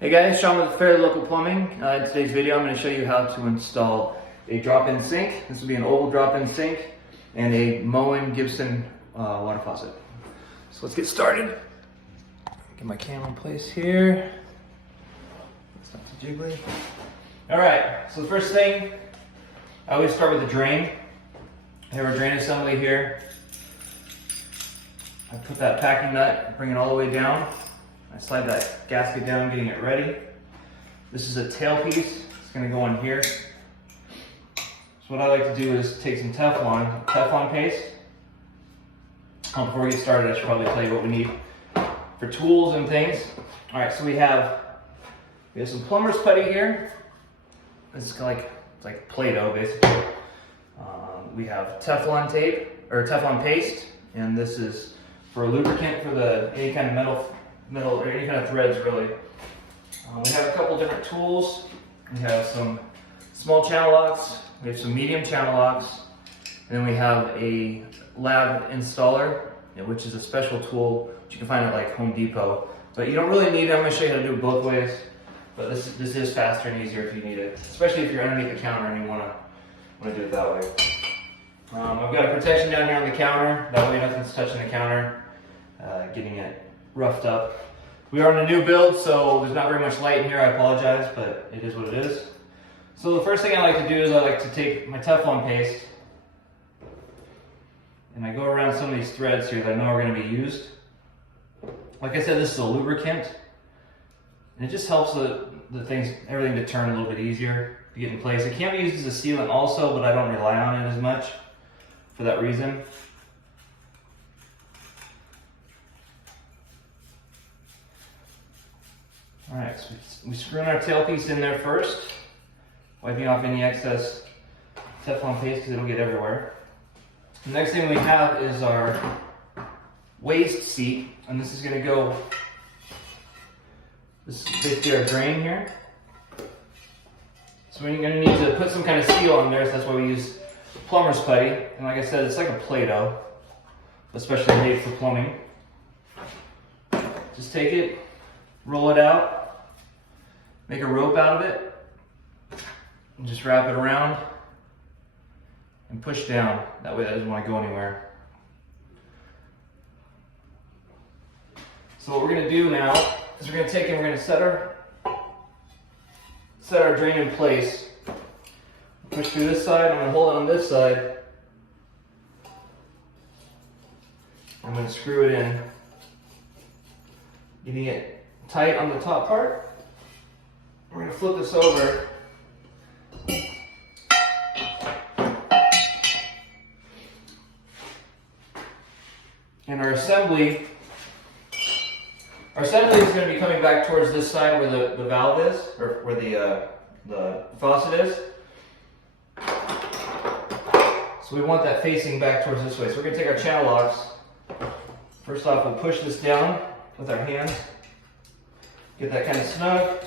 Hey guys, Sean with Fairly Local Plumbing. In today's video I'm going to show you how to install a drop-in sink. This will be an oval drop-in sink and a Moen Gibson water faucet. So let's get started. Get my camera in place here. It's not too jiggly. Alright, so the first thing, I always start with the drain. I have our drain assembly here. I put that packing nut, bring it all the way down. I slide that gasket down, getting it ready. This is a tailpiece. It's going to go on here. So what I like to do is take some Teflon Paste. Before we get started, I should probably tell you what we need for tools and things. All right, so we have some plumber's putty here. It's like Play-Doh, basically. We have Teflon tape or Teflon paste, and this is for lubricant for any kind of metal or any kind of threads, really. We have a couple different tools. We have some small channel locks, we have some medium channel locks, and then we have a lab installer, which is a special tool which you can find at like Home Depot. But you don't really need it. I'm going to show you how to do it both ways. But this is faster and easier if you need it, especially if you're underneath the counter and you want to do it that way. I've got a protection down here on the counter. That way nothing's touching the counter, getting it roughed up. We are on a new build, so there's not very much light in here. I apologize, but it is what it is. So the first thing I like to do is I like to take my Teflon paste and I go around some of these threads here that I know are going to be used. Like I said, this is a lubricant, and it just helps everything to turn a little bit easier to get in place. It can be used as a sealant also, but I don't rely on it as much for that reason. Alright, so we screw in our tailpiece in there first, wiping off any excess Teflon paste because it'll get everywhere. The next thing we have is our waste seat, and this is going to go, this is basically our drain here. So we're going to need to put some kind of seal on there, so that's why we use plumber's putty. And like I said, it's like a Play-Doh, especially made for plumbing. Just take it, roll it out, make a rope out of it, and just wrap it around and push down. That way that doesn't want to go anywhere. So what we're going to do now is we're going to take and we're going to set our drain in place. Push through this side. I'm going to hold it on this side. I'm going to screw it in, getting it tight on the top part. We're going to flip this over. And our assembly is going to be coming back towards this side where the valve is, or where the faucet is. So we want that facing back towards this way. So we're going to take our channel locks. First off, we'll push this down with our hands. Get that kind of snug.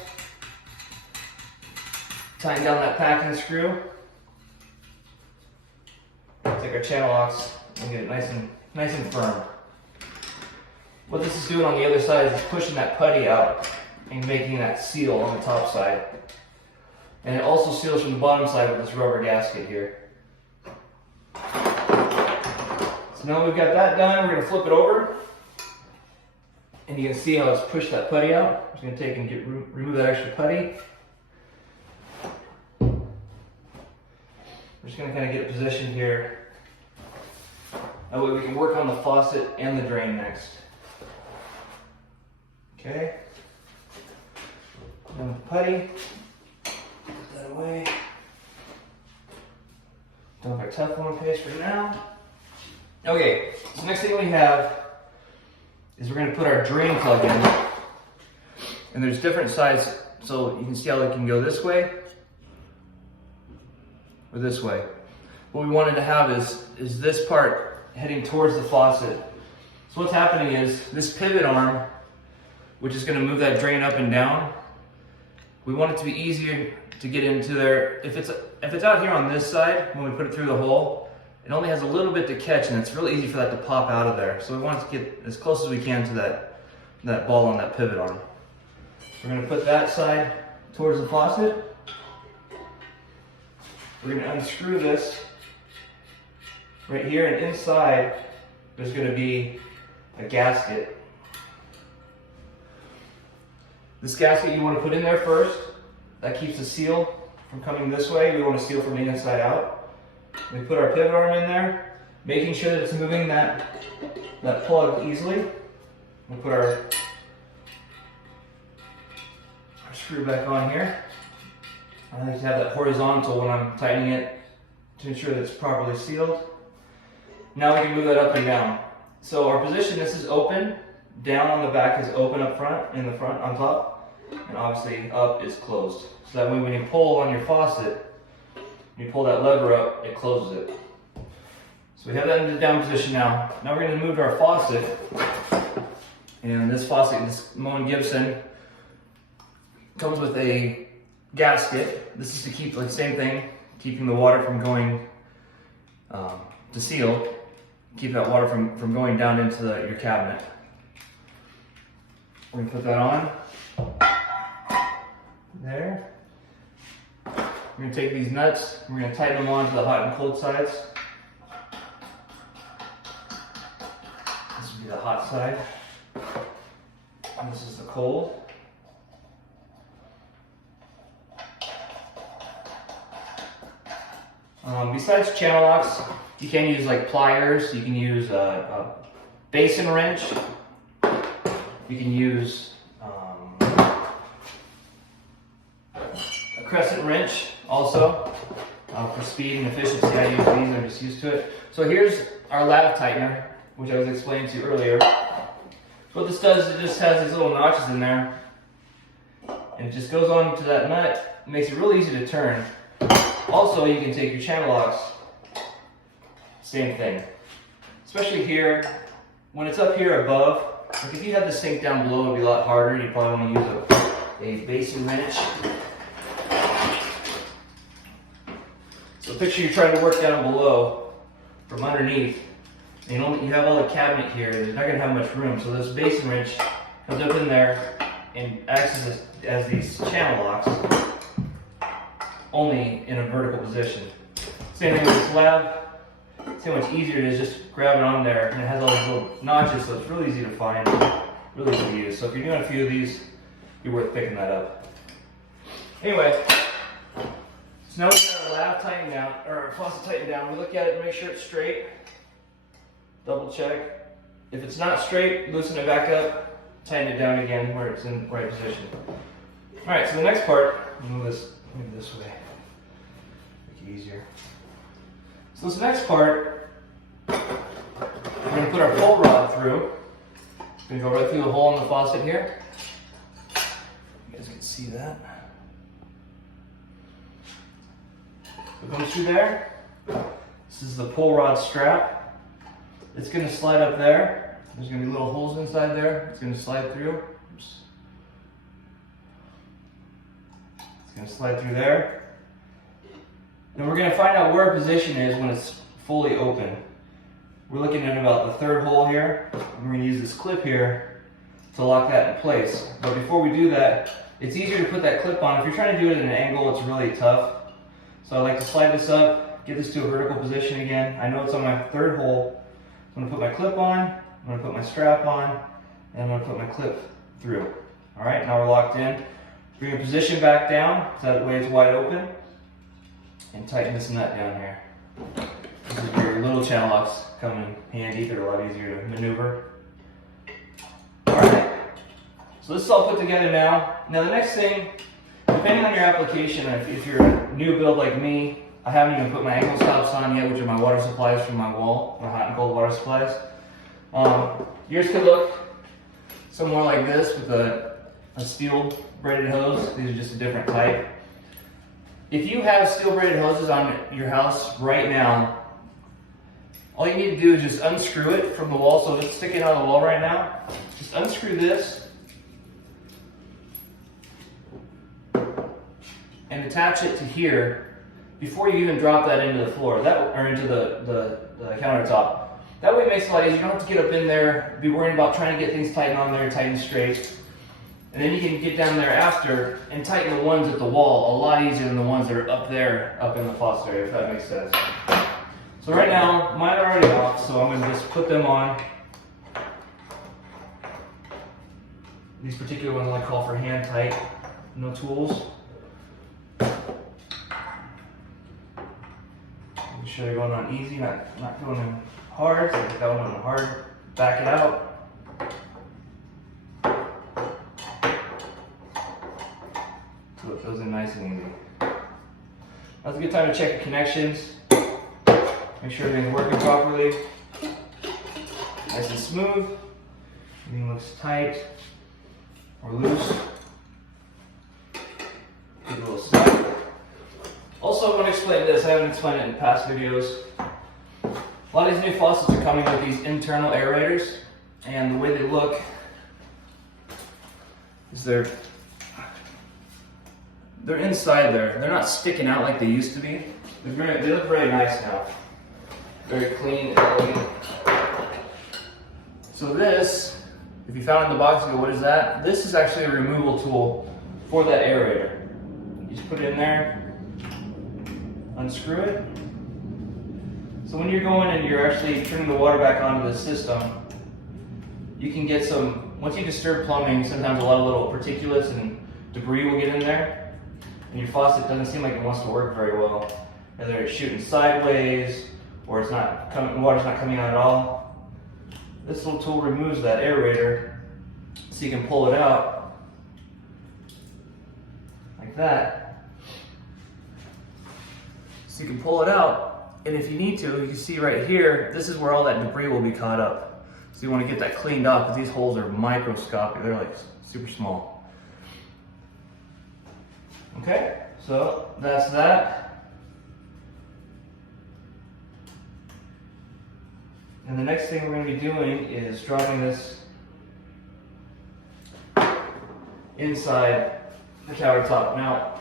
Tighten down that packing screw. Take our channel locks and get it nice and firm. What this is doing on the other side is pushing that putty out and making that seal on the top side. And it also seals from the bottom side with this rubber gasket here. So now we've got that done, we're going to flip it over. And you can see how it's pushed that putty out. I'm just going to take and remove that extra putty. We're just going to kind of get it positioned here. That way we can work on the faucet and the drain next. Okay. Done with the putty. Put that away. Done with our Teflon paste for now. Okay, so next thing we have is we're going to put our drain plug in. And there's different sides, so you can see how it can go this way or this way. What we wanted to have is this part heading towards the faucet. So what's happening is this pivot arm, which is going to move that drain up and down, we want it to be easier to get into there. If it's out here on this side, when we put it through the hole, it only has a little bit to catch, and it's really easy for that to pop out of there. So we want to get as close as we can to that ball on that pivot arm. We're going to put that side towards the faucet. We're going to unscrew this right here, and inside there's going to be a gasket. This gasket you want to put in there first. That keeps the seal from coming this way. We want to seal from the inside out. We put our pivot arm in there, making sure that it's moving that plug easily. We'll put our screw back on here. I like to have that horizontal when I'm tightening it to ensure that it's properly sealed. Now we can move that up and down. So our position, this is open. Down on the back is open up front, in the front on top. And obviously up is closed. So that way when you pull on your faucet, you pull that lever up, it closes it. So we have that in the down position now. Now we're going to move to our faucet. And this faucet, this Moen Gibson, comes with a gasket. This is to keep, like, same thing, keeping the water from going to seal. Keep that water from going down into your cabinet. We're going to put that on. There. We're going to take these nuts, we're going to tighten them on to the hot and cold sides. This would be the hot side. And this is the cold. Besides channel locks, you can use like pliers, you can use a basin wrench, you can use a crescent wrench also for speed and efficiency. I use these, I'm just used to it. So here's our lav tightener, which I was explaining to you earlier. So what this does is it just has these little notches in there, and it just goes on to that nut. It makes it really easy to turn. Also, you can take your channel locks, same thing. Especially here, when it's up here above, like if you had the sink down below, it would be a lot harder. You'd probably want to use a basin wrench. So picture you're trying to work down below from underneath. And you have all the cabinet here, you're not going to have much room. So this basin wrench comes up in there and acts as these channel locks, only in a vertical position. Same thing with this lav. See how much easier it is, just grab it on there, and it has all these little notches, so it's really easy to find, really easy to use. So if you're doing a few of these, you're worth picking that up. Anyway, so now we've got our lav tightened down, or our faucet tightened down. We look at it and make sure it's straight. Double check. If it's not straight, loosen it back up, tighten it down again where it's in the right position. Alright, so the next part, move this way, make it easier. So this next part, we're going to put our pull rod through. It's going to go right through the hole in the faucet here. You guys can see that. So it comes through there. This is the pull rod strap. It's going to slide up there. There's going to be little holes inside there. It's going to slide through. Oops. It's going to slide through there. Then we're going to find out where our position is when it's fully open. We're looking at about the third hole here. We're going to use this clip here to lock that in place. But before we do that, it's easier to put that clip on. If you're trying to do it at an angle, it's really tough. So I like to slide this up, get this to a vertical position again. I know it's on my third hole. So I'm going to put my clip on, I'm going to put my strap on, and I'm going to put my clip through. Alright, now we're locked in. Bring your position back down, so that way it's wide open. And tighten this nut down here. This is where your little channel locks come in handy. They're a lot easier to maneuver. Alright, so this is all put together now. Now the next thing, depending on your application, if you're a new build like me, I haven't even put my angle stops on yet, which are my water supplies from my wall, my hot and cold water supplies. Yours could look somewhere like this with a steel braided hose. These are just a different type. If you have steel braided hoses on your house right now, all you need to do is just unscrew it from the wall. So it's sticking out of the wall right now. Just unscrew this and attach it to here before you even drop that into the floor, or into the countertop. That way it makes it a lot easier. You don't have to get up in there, be worrying about trying to get things tightened on there, tightened straight. And then you can get down there after and tighten the ones at the wall a lot easier than the ones that are up there, up in the faucet area, if that makes sense. So right now, mine are already off, so I'm gonna just put them on. These particular ones I call for hand tight, no tools. Make sure they're going on easy, not going in hard. So if that one on hard, back it out. So it goes in nice and easy. That's a good time to check the connections. Make sure everything's working properly. Nice and smooth. Everything looks tight or loose. Give it a little snap. Also, I want to explain this. I haven't explained it in past videos. A lot of these new faucets are coming with these internal aerators, and the way they look is they're inside there. They're not sticking out like they used to be. They look very nice now. Very clean and elegant. So this, if you found it in the box, you go, what is that? This is actually a removal tool for that aerator. You just put it in there, unscrew it. So when you're going and you're actually turning the water back onto the system, you can get some, once you disturb plumbing, sometimes a lot of little particulates and debris will get in there, and your faucet doesn't seem like it wants to work very well. Either it's shooting sideways, or it's not coming, water's not coming out at all. This little tool removes that aerator, so you can pull it out like that. So you can pull it out, and if you need to, you can see right here, this is where all that debris will be caught up. So you want to get that cleaned up, because these holes are microscopic, they're like super small. Okay, so that's that. And the next thing we're going to be doing is dropping this inside the countertop. Now,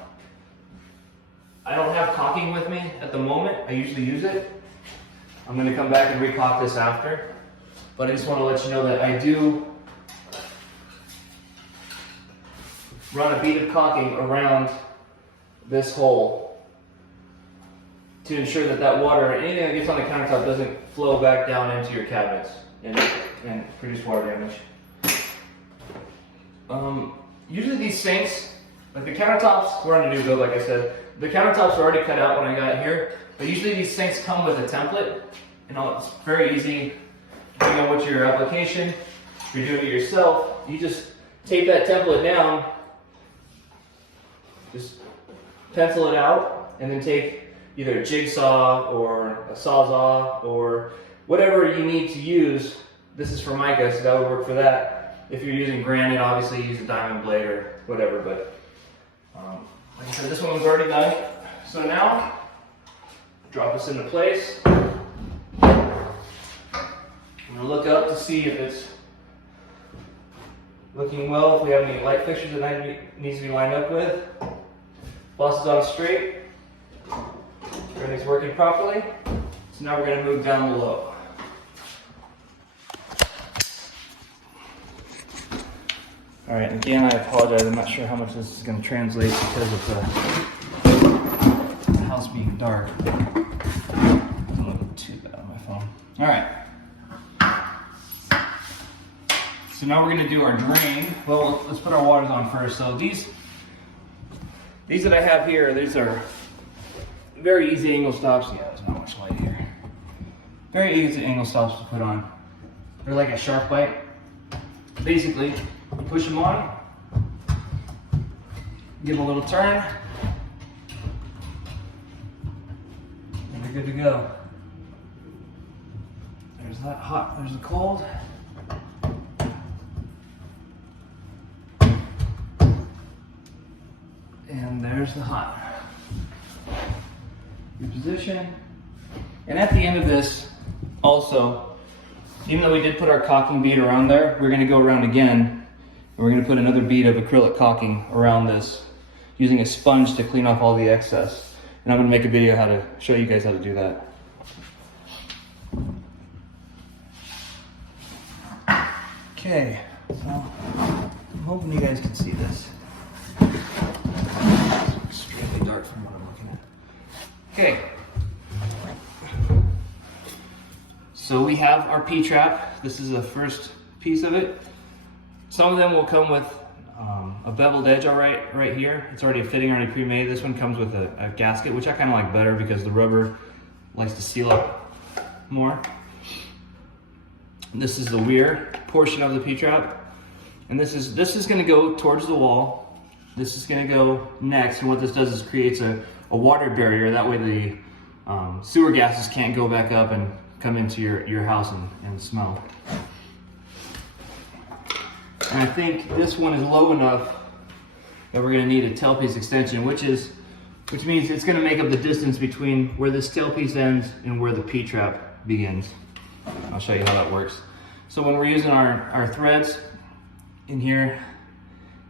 I don't have caulking with me at the moment. I usually use it. I'm going to come back and re-caulk this after. But I just want to let you know that I do run a bead of caulking around this hole to ensure that that water, anything that gets on the countertop, doesn't flow back down into your cabinets and produce water damage. Usually these sinks, like the countertops, we're on a new build, like I said. The countertops are already cut out when I got here, but usually these sinks come with a template. You know, it's very easy, depending on what your application. If you're doing it yourself, you just tape that template down, just pencil it out, and then take either a jigsaw or a sawzall or whatever you need to use. This is for mica, so that would work for that. If you're using granite, obviously use a diamond blade or whatever, but like I said, this one was already done. So now, drop this into place. I'm gonna look up to see if it's looking well, if we have any light fixtures that needs to be lined up with. Faucet's on straight. Everything's working properly. So now we're going to move down below. All right, again, I apologize. I'm not sure how much this is going to translate because of the house being dark. It doesn't look too bad on my phone. All right. So now we're going to do our drain. Well, let's put our waters on first. So these that I have here, these are very easy angle stops. Yeah, there's not much light here. Very easy angle stops to put on. They're like a shark bite. Basically, you push them on, give them a little turn, and you're good to go. There's that hot, there's the cold. And there's the hot. Reposition. And at the end of this, also, even though we did put our caulking bead around there, we're going to go around again, and we're going to put another bead of acrylic caulking around this, using a sponge to clean off all the excess. And I'm going to make a video how to show you guys how to do that. Okay, so hoping you guys can see this. It's extremely dark from what I'm looking at. Okay. So we have our P-trap. This is the first piece of it. Some of them will come with a beveled edge right here. It's already a fitting already pre-made. This one comes with a gasket, which I kind of like better because the rubber likes to seal up more. This is the weir portion of the P-trap. And this is gonna go towards the wall. This is gonna go next, and what this does is creates a water barrier. That way the sewer gases can't go back up and come into your house and smell. And I think this one is low enough that we're gonna need a tailpiece extension, which means it's gonna make up the distance between where this tailpiece ends and where the P-trap begins. I'll show you how that works. So when we're using our threads in here,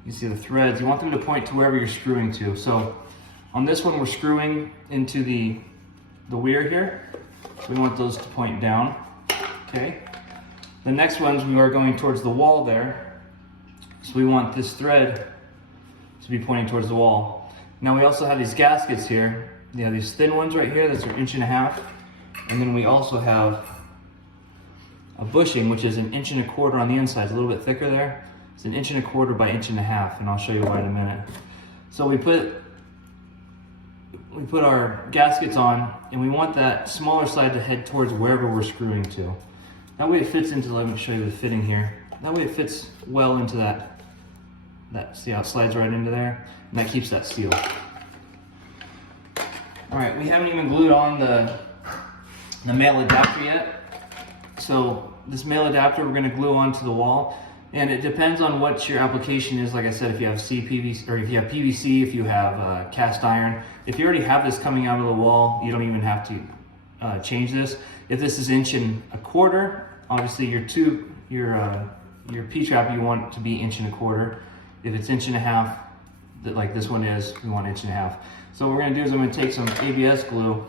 you see the threads, you want them to point to wherever you're screwing to. So on this one, we're screwing into the weir here. We want those to point down, okay? The next ones, we are going towards the wall there. So we want this thread to be pointing towards the wall. Now we also have these gaskets here. You have these thin ones right here, that's an 1.5 inches. And then we also have a bushing, which is 1.25 inches on the inside. It's a little bit thicker there. It's 1.25 inches by 1.5 inches, and I'll show you why in a minute. So we put our gaskets on, and we want that smaller side to head towards wherever we're screwing to. That way it fits into, let me show you the fitting here. That way it fits well into that see how it slides right into there? And that keeps that seal. All right, we haven't even glued on the male adapter yet. So this male adapter we're gonna glue onto the wall. And it depends on what your application is. Like I said, if you have CPVC, or if you have PVC, if you have cast iron. If you already have this coming out of the wall, you don't even have to change this. If this is 1.25 inches, obviously your P-trap you want to be 1.25 inches. If it's 1.5 inches, like this one is, we want 1.5 inches. So what we're gonna do is I'm gonna take some ABS glue.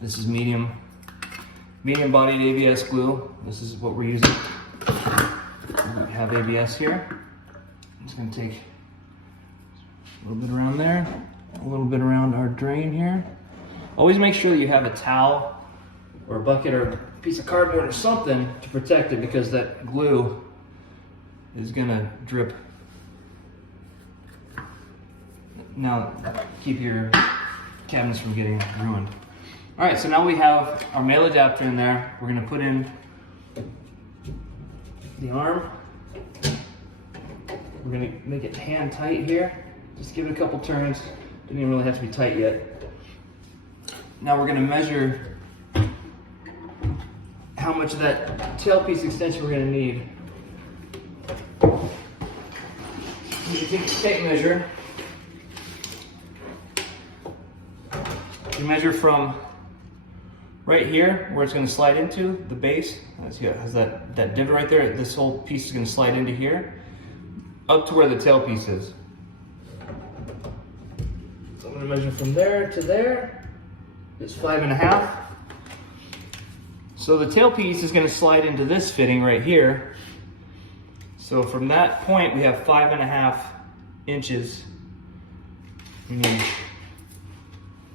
This is medium bodied ABS glue. This is what we're using. We have ABS here. I'm just going to take a little bit around there, a little bit around our drain here. Always make sure that you have a towel or a bucket or a piece of cardboard or something to protect it, because that glue is going to drip. Now, keep your cabinets from getting ruined. All right, so now we have our male adapter in there. We're going to put in the arm. We're gonna make it hand tight here. Just give it a couple turns. Doesn't even really have to be tight yet. Now we're gonna measure how much of that tailpiece extension we're gonna need. You take the tape measure. You measure from right here, where it's going to slide into the base. See, it has that divot right there. This whole piece is going to slide into here, up to where the tailpiece is. So I'm going to measure from there to there. It's 5.5. So the tailpiece is going to slide into this fitting right here. So from that point, we have 5.5 inches.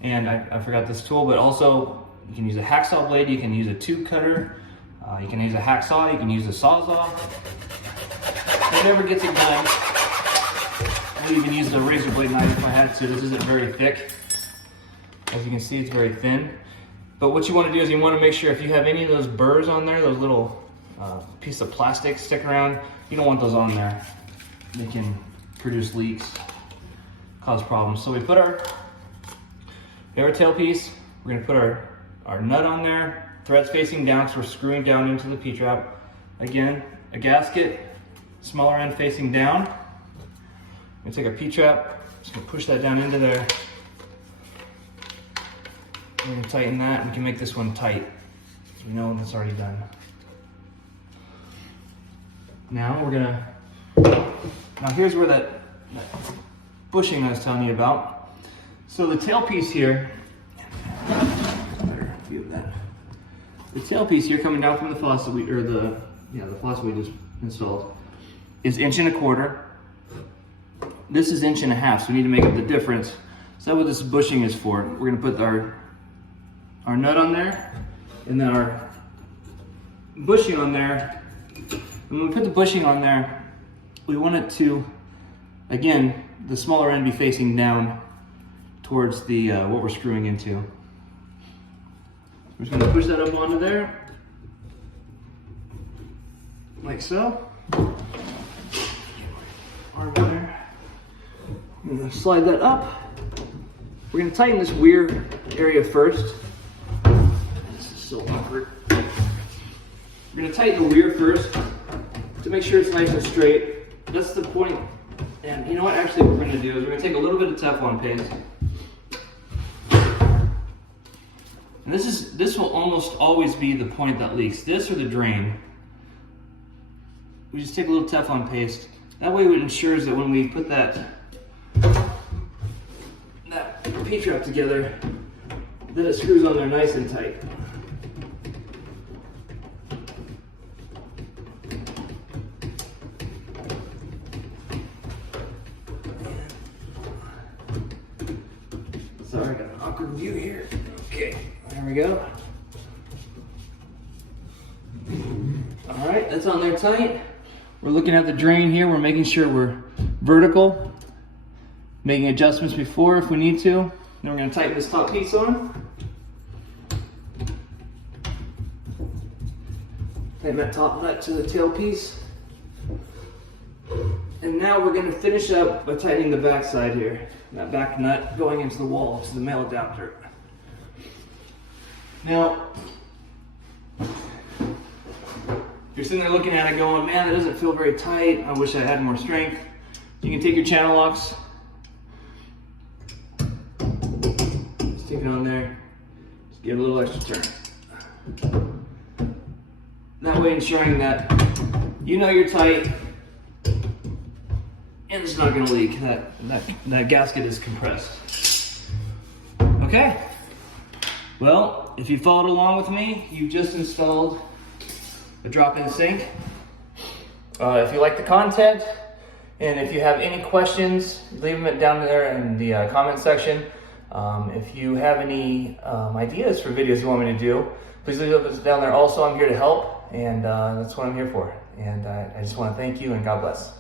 And I forgot this tool, but also you can use a hacksaw blade, you can use a tube cutter, you can use a hacksaw, you can use a sawzall. Whatever gets it done. I would even use a razor blade knife if I had to. This isn't very thick. As you can see, it's very thin. But what you want to do is you want to make sure if you have any of those burrs on there, those little pieces of plastic sticking around, you don't want those on there. They can produce leaks, cause problems. So we have our tailpiece. We're going to put our nut on there, threads facing down, so we're screwing down into the P-trap. Again, a gasket, smaller end facing down. I'm going to take our P-trap, just going to push that down into there. We're going to tighten that, and we can make this one tight, so we know when it's already done. Now we're going to, here's where that bushing I was telling you about. So the tailpiece here, better view of that. The tailpiece here coming down from the faucet the faucet we just installed. is 1.25 inches. This is 1.5 inches, so we need to make up the difference. So that's what this bushing is for. We're gonna put our nut on there, and then our bushing on there. And when we put the bushing on there, we want it to, again, the smaller end be facing down towards the what we're screwing into. I'm just gonna push that up onto there, like so. Arm there. I'm gonna slide that up. We're gonna tighten this weir area first. This is so awkward. We're gonna tighten the weir first to make sure it's nice and straight. That's the point. And you know what? Actually, what we're gonna do is we're gonna take a little bit of Teflon paste. And this will almost always be the point that leaks. This or the drain. We just take a little Teflon paste. That way it ensures that when we put that P-trap together, that it screws on there nice and tight. Sorry, I got an awkward view here. Okay, there we go. All right, that's on there tight. We're looking at the drain here. We're making sure we're vertical, making adjustments before if we need to. Then we're going to tighten this top piece on. Tighten that top nut to the tail piece. And now we're going to finish up by tightening the back side here. That back nut going into the wall, to the male adapter. Now, if you're sitting there looking at it going, man, that doesn't feel very tight. I wish I had more strength. You can take your channel locks. Stick it on there. Just give it a little extra turn. That way ensuring that you know you're tight and it's not going to leak. That gasket is compressed. Okay. Well, if you followed along with me, you've just installed a drop-in sink. If you like the content, and if you have any questions, leave them down there in the comment section. If you have any ideas for videos you want me to do, please leave those down there. Also, I'm here to help, and that's what I'm here for. And I just want to thank you, and God bless.